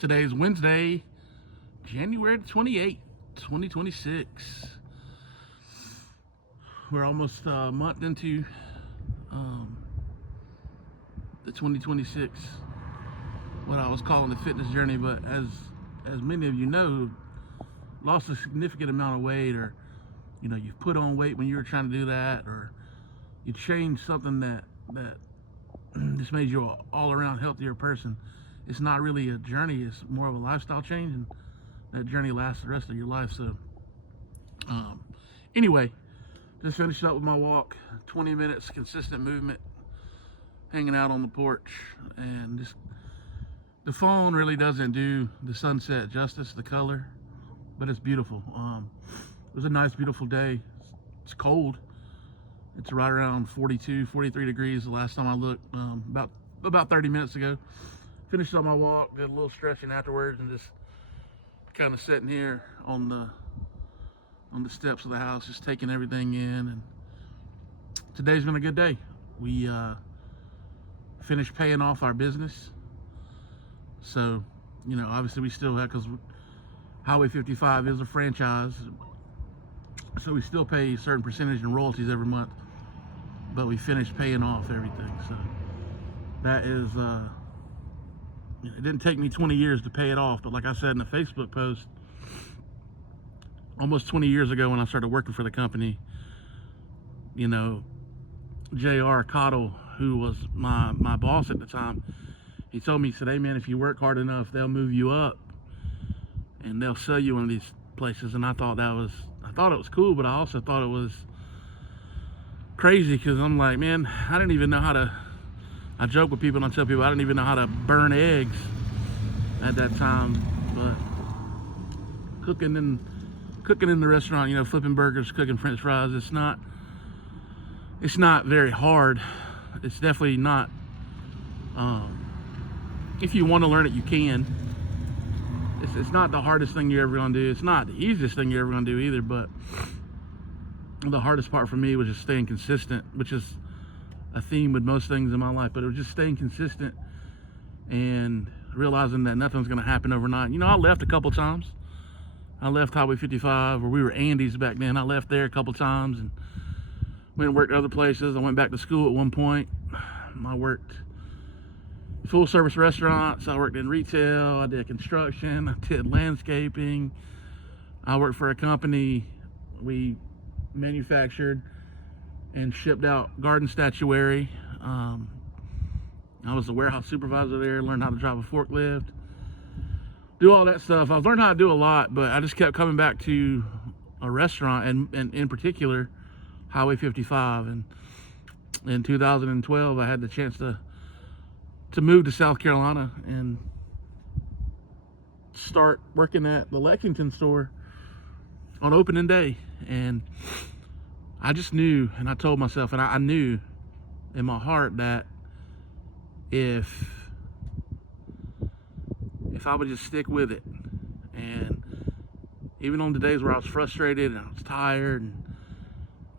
Today's Wednesday, January 28th, 2026. We're almost a month into the 2026, what I was calling the fitness journey. But as many of you know, lost a significant amount of weight, or you've put on weight when you were trying to do that, or you changed something that just made you an all-around healthier person. It's not really a journey, it's more of a lifestyle change, and that journey lasts the rest of your life. So anyway, just finished up with my walk, 20 minutes consistent movement, hanging out on the porch, and just the phone really doesn't do the sunset justice, the color, but it's beautiful. It was a nice, beautiful day. It's cold. It's right around 42, 43 degrees the last time I looked, about 30 minutes ago. Finished up my walk, did a little stretching afterwards, and just kind of sitting here on the steps of the house, just taking everything in. And today's been a good day. We finished paying off our business. So, obviously we still have, because Highway 55 is a franchise, so we still pay a certain percentage in royalties every month, but we finished paying off everything. So that is, it didn't take me 20 years to pay it off, but like I said in a Facebook post, almost 20 years ago when I started working for the company, J.R. Cottle, who was my boss at the time, he told me, he said, "Hey man, if you work hard enough, they'll move you up and they'll sell you one of these places." And I thought it was cool, but I also thought it was crazy, because I'm like, man, I didn't even know how to, I joke with people and I tell people I didn't even know how to burn eggs at that time. But cooking in the restaurant, flipping burgers, cooking French fries, it's not very hard. It's definitely not, if you want to learn it, you can. It's not the hardest thing you're ever gonna do. It's not the easiest thing you're ever gonna do either, but the hardest part for me was just staying consistent, which is a theme with most things in my life. But it was just staying consistent and realizing that nothing's gonna happen overnight. I left a couple times. I left Highway 55, where we were Andy's back then. I left there a couple times and went and worked other places. I went back to school at one point. I worked full service restaurants. I worked in retail. I did construction. I did landscaping. I worked for a company. We manufactured and shipped out garden statuary. I was the warehouse supervisor there, learned how to drive a forklift, do all that stuff. I've learned how to do a lot, but I just kept coming back to a restaurant, and in particular Highway 55. And in 2012 I had the chance to move to South Carolina and start working at the Lexington store on opening day. And I just knew, and I told myself, and I knew in my heart that if I would just stick with it, and even on the days where I was frustrated and I was tired and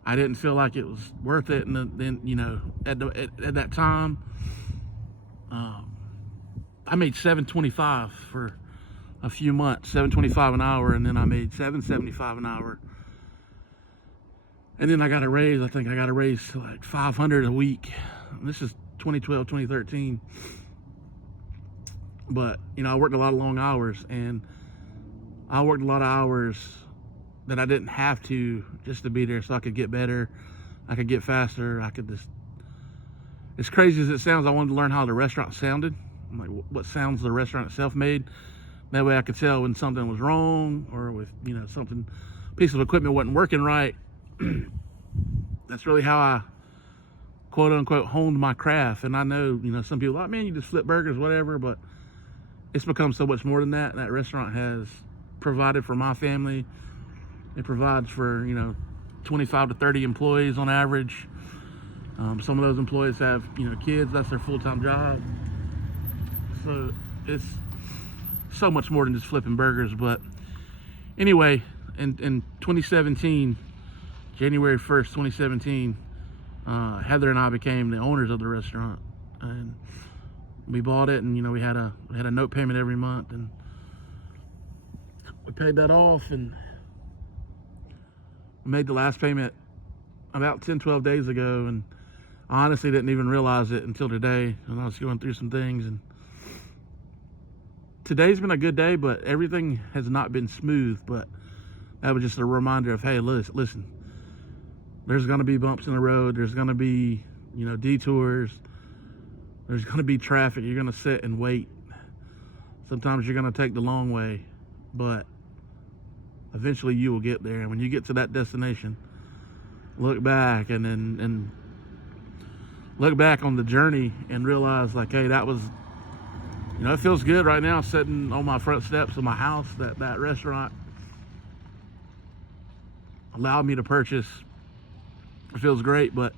I didn't feel like it was worth it, and then at that time, I made $7.25 for a few months, $7.25 an hour, and then I made $7.75 an hour. And then I got a raise. I think I got a raise to like $500 a week. This is 2012, 2013. But I worked a lot of long hours, and I worked a lot of hours that I didn't have to, just to be there, so I could get better, I could get faster, I could just, as crazy as it sounds, I wanted to learn how the restaurant sounded, like what sounds the restaurant itself made. That way I could tell when something was wrong, or with something, piece of equipment wasn't working right. That's really how I quote unquote honed my craft. And I know some people are like, man, you just flip burgers, whatever, but it's become so much more than that. That restaurant has provided for my family. It provides for 25 to 30 employees on average. Some of those employees have kids. That's their full-time job. So it's so much more than just flipping burgers. But anyway, in 2017, January 1st, 2017, Heather and I became the owners of the restaurant. And we bought it, and we had a note payment every month, and we paid that off, and we made the last payment about 10-12 days ago, and I honestly didn't even realize it until today, and I was going through some things, and today's been a good day, but everything has not been smooth. But that was just a reminder of, hey, listen, there's going to be bumps in the road, there's going to be detours, there's going to be traffic, you're going to sit and wait, sometimes you're going to take the long way, but eventually you will get there. And when you get to that destination, look back and look back on the journey and realize, like, hey, that was, it feels good right now sitting on my front steps of my house. That restaurant allowed me to purchase. It feels great, but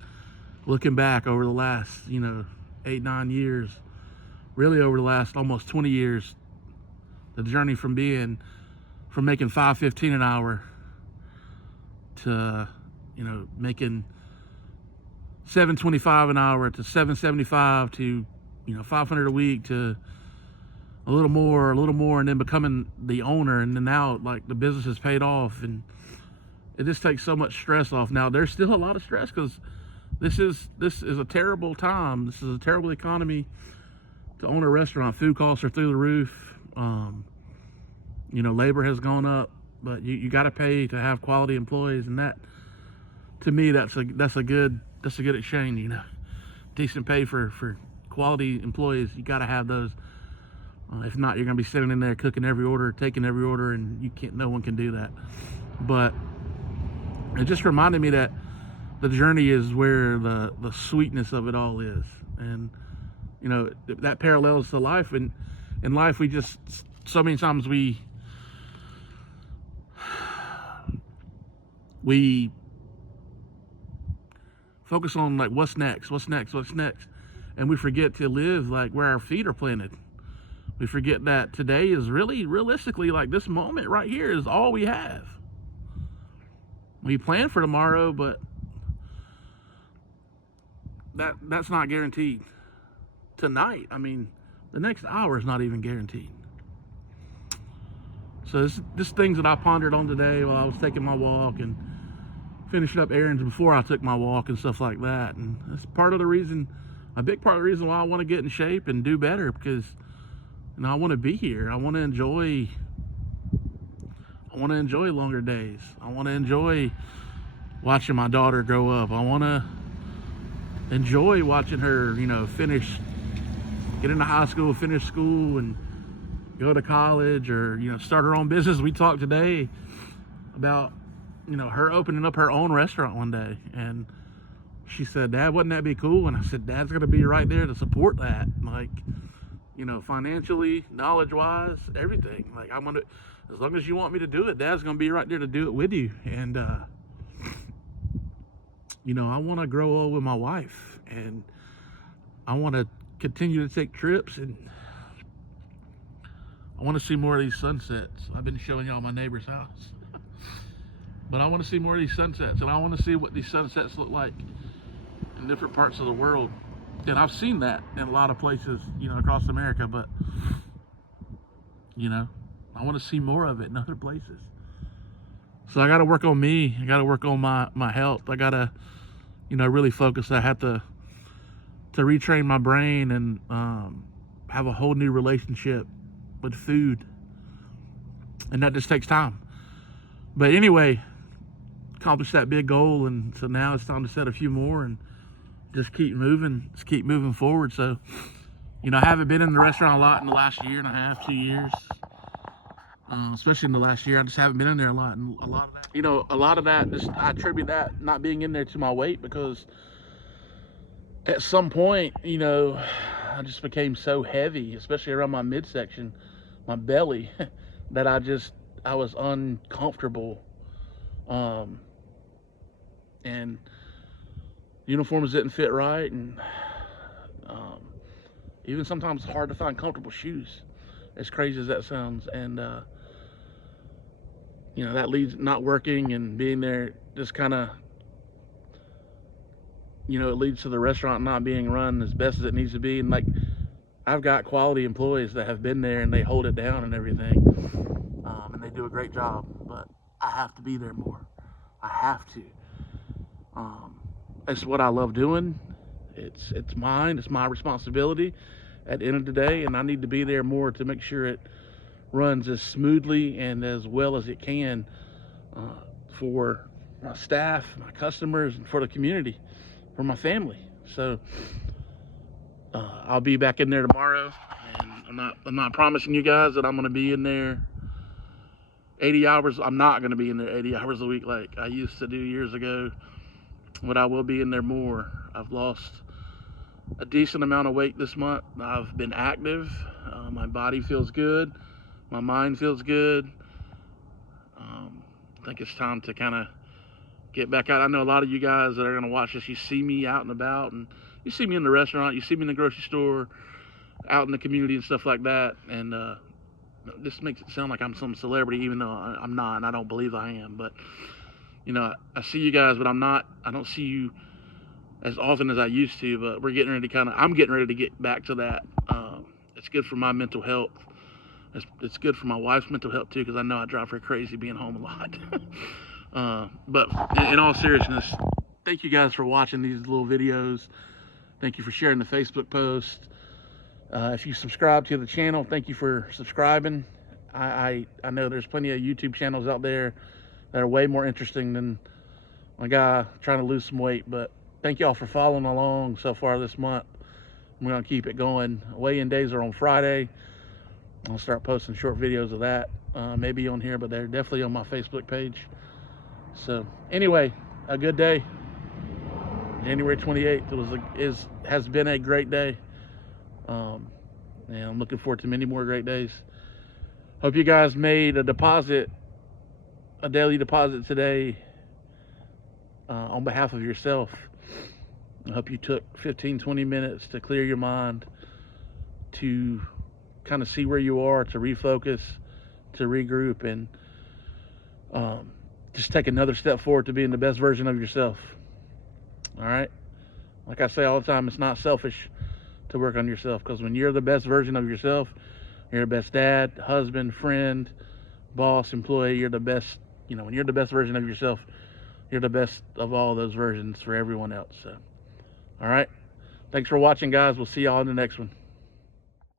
looking back over the last 8-9 years, really over the last almost 20 years, the journey from making $5.15 an hour to making $7.25 an hour to $7.75 to $500 a week to a little more, and then becoming the owner, and then now, like, the business has paid off, and it just takes so much stress off. Now there's still a lot of stress because this is a terrible time. This is a terrible economy to own a restaurant. Food costs are through the roof. Labor has gone up, but you got to pay to have quality employees, and that, to me, that's a good exchange. Decent pay for quality employees. You got to have those. If not, you're gonna be sitting in there cooking every order, taking every order, and no one can do that. But it just reminded me that the journey is where the sweetness of it all is. And that parallels to life. And in life, we just, so many times we focus on, like, what's next, and we forget to live, like, where our feet are planted. We forget that today is really, realistically, like, this moment right here is all we have. We plan for tomorrow, but that's not guaranteed. Tonight, the next hour is not even guaranteed. So this things that I pondered on today while I was taking my walk and finishing up errands before I took my walk and stuff like that. And that's a big part of the reason why I want to get in shape and do better, because I want to be here. I want to enjoy longer days. I want to enjoy watching my daughter grow up. I want to enjoy watching her, get into high school, finish school, and go to college, or, start her own business. We talked today about, her opening up her own restaurant one day. And she said, "Dad, wouldn't that be cool?" And I said, "Dad's going to be right there to support that. Like, financially, knowledge-wise, everything. Like, I'm going to, as long as you want me to do it, Dad's going to be right there to do it with you." And, I want to grow old with my wife, and I want to continue to take trips, and I want to see more of these sunsets. I've been showing y'all my neighbor's house. But I want to see more of these sunsets, and I want to see what these sunsets look like in different parts of the world. And I've seen that in a lot of places, across America, but, I want to see more of it in other places. So I got to work on me. I got to work on my health. I got to, really focus. I have to retrain my brain and have a whole new relationship with food. And that just takes time. But anyway, accomplished that big goal, and so now it's time to set a few more and just keep moving forward. So, I haven't been in the restaurant a lot in the last year and a half, 2 years. Especially in the last year, I just haven't been in there a lot. And a lot of that, I attribute that not being in there to my weight, because at some point, I just became so heavy, especially around my midsection, my belly, that I was uncomfortable. And uniforms didn't fit right, and even sometimes it's hard to find comfortable shoes, as crazy as that sounds. And that leads, not working and being there, just kind of, it leads to the restaurant not being run as best as it needs to be. And, like, I've got quality employees that have been there and they hold it down and everything, and they do a great job. But I have to be there more. I have to. Um, it's what I love doing. It's mine. It's my responsibility at the end of the day, and I need to be there more to make sure it runs as smoothly and as well as it can uh, for my staff, my customers, and for the community, for my family. So I'll be back in there tomorrow, and I'm not promising you guys that I'm going to be in there 80 hours. I'm not going to be in there 80 hours a week like I used to do years ago, but I will be in there more. I've lost a decent amount of weight this month. I've been active. My body feels good. My mind feels good. I think it's time to kind of get back out. I know a lot of you guys that are going to watch this, you see me out and about, and you see me in the restaurant, you see me in the grocery store, out in the community and stuff like that. And this makes it sound like I'm some celebrity, even though I'm not, and I don't believe I am. But, you know, I see you guys, but I don't see you as often as I used to. But I'm getting ready to get back to that. It's good for my mental health. It's good for my wife's mental health too, because I know I drive her crazy being home a lot. But in all seriousness, thank you guys for watching these little videos. Thank you for sharing the Facebook post. If you subscribe to the channel, thank you for subscribing. I know there's plenty of YouTube channels out there that are way more interesting than my guy trying to lose some weight. But thank y'all for following along so far this month. I'm gonna keep it going. Weigh-in days are on Friday. I'll start posting short videos of that, maybe on here, but they're definitely on my Facebook page. So anyway, a good day. January 28th has been a great day, and I'm looking forward to many more great days. Hope you guys made a daily deposit today on behalf of yourself. I hope you took 15-20 minutes to clear your mind, to kind of see where you are, to refocus, to regroup, and just take another step forward to being the best version of yourself. All right? Like I say all the time, it's not selfish to work on yourself, because when you're the best version of yourself, you're the best dad, husband, friend, boss, employee. You're the best. You know, when you're the best version of yourself, you're the best of all those versions for everyone else. So, all right? Thanks for watching, guys. We'll see y'all in the next one.